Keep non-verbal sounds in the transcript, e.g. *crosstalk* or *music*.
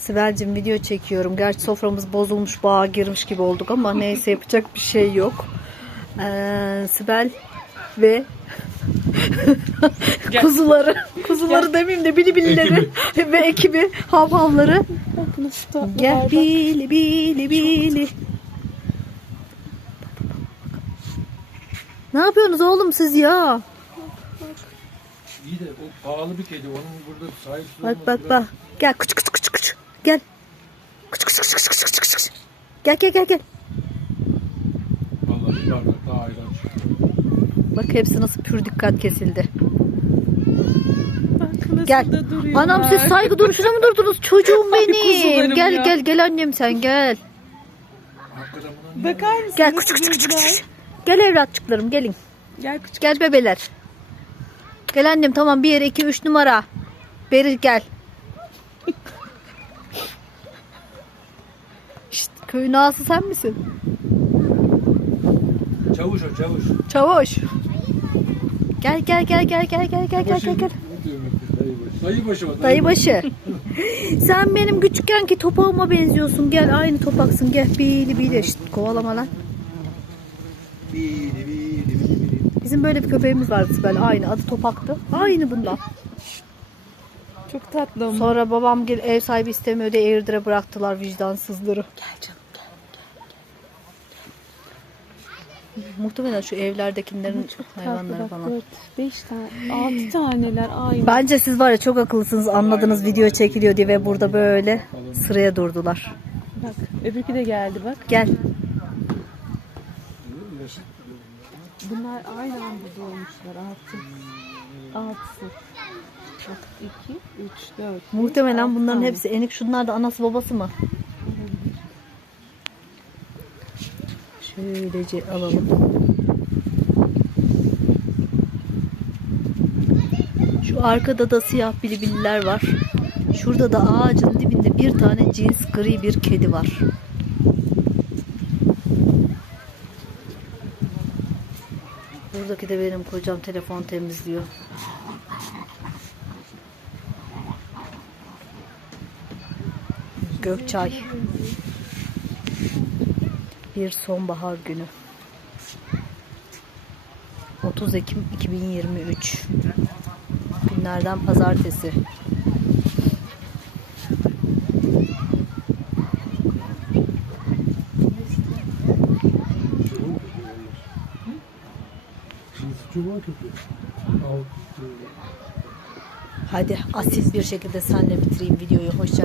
Sibel'cim video çekiyorum. Gerçi soframız bozulmuş, bağa girmiş gibi olduk ama *laughs* neyse yapacak bir şey yok. Ee, Sibel ve *laughs* kuzuları, kuzuları demeyeyim de bilibilleri *laughs* ve ekibi havhavları. Gel bili bili bili. Ne yapıyorsunuz oğlum siz ya? İyi de o pahalı bir kedi. Onun burada sahipsiz Bak bak biraz- bak. Gel küçük küçük küçük küçük. Gel. Küçük küçük küçük küçük küçük küçük. Gel gel gel gel. Vallahi bir bardak daha ayran çıkıyor. Bak hepsi nasıl pür dikkat kesildi. Bak Gel. Anam siz saygı duruşuna mı durdunuz çocuğum *laughs* benim? kuzularım Gel ya. gel gel annem sen gel. Hakikaten buna niye Bakar mısın? Gel küçük küçük küçük. Gel evlatçıklarım gelin. Gel küçük. Gel bebeler. Gel annem tamam 1 2 3 numara. Beri gel. Şşt, köyün ağası sen misin? Çavuş o çavuş. Çavuş. Gel gel gel gel gel gel gel gel gel gel. Dayıbaşı. Dayıbaşı bak. Dayıbaşı. *laughs* Sen benim küçükkenki topağıma benziyorsun. Gel aynı topaksın. Gel bili bili. Şşt, kovalama lan. Bili bili bili. Bizim böyle bir köpeğimiz vardı Sibel. Aynı adı topaktı. Aynı bundan. Çok tatlı ama. Sonra babam gel ev sahibi istemiyor diye Eğirdir'e bıraktılar vicdansızları. Gel canım. Muhtemelen şu evlerdekilerin hayvanları Tatlı falan. bak 4, 5 tane, 6 taneler aynı. Bence siz var ya çok akıllısınız anladınız video çekiliyor diye ve burada böyle sıraya durdular. Bak öbürkü de geldi bak. Gel. Bunlar aynı anda doğmuşlar. 6. 6'sı. Bak 2, 3, 4. Muhtemelen bunların hepsi enik. Şunlar da anası babası mı? Şöylece alalım. Şu arkada da siyah bilibililer var. Şurada da ağacın dibinde bir tane cins gri bir kedi var. Buradaki de benim kocam telefon temizliyor. Gökçay. Bir sonbahar günü. 30 Ekim 2023. Günlerden pazartesi. Hadi asil bir şekilde senle bitireyim videoyu. Hoşça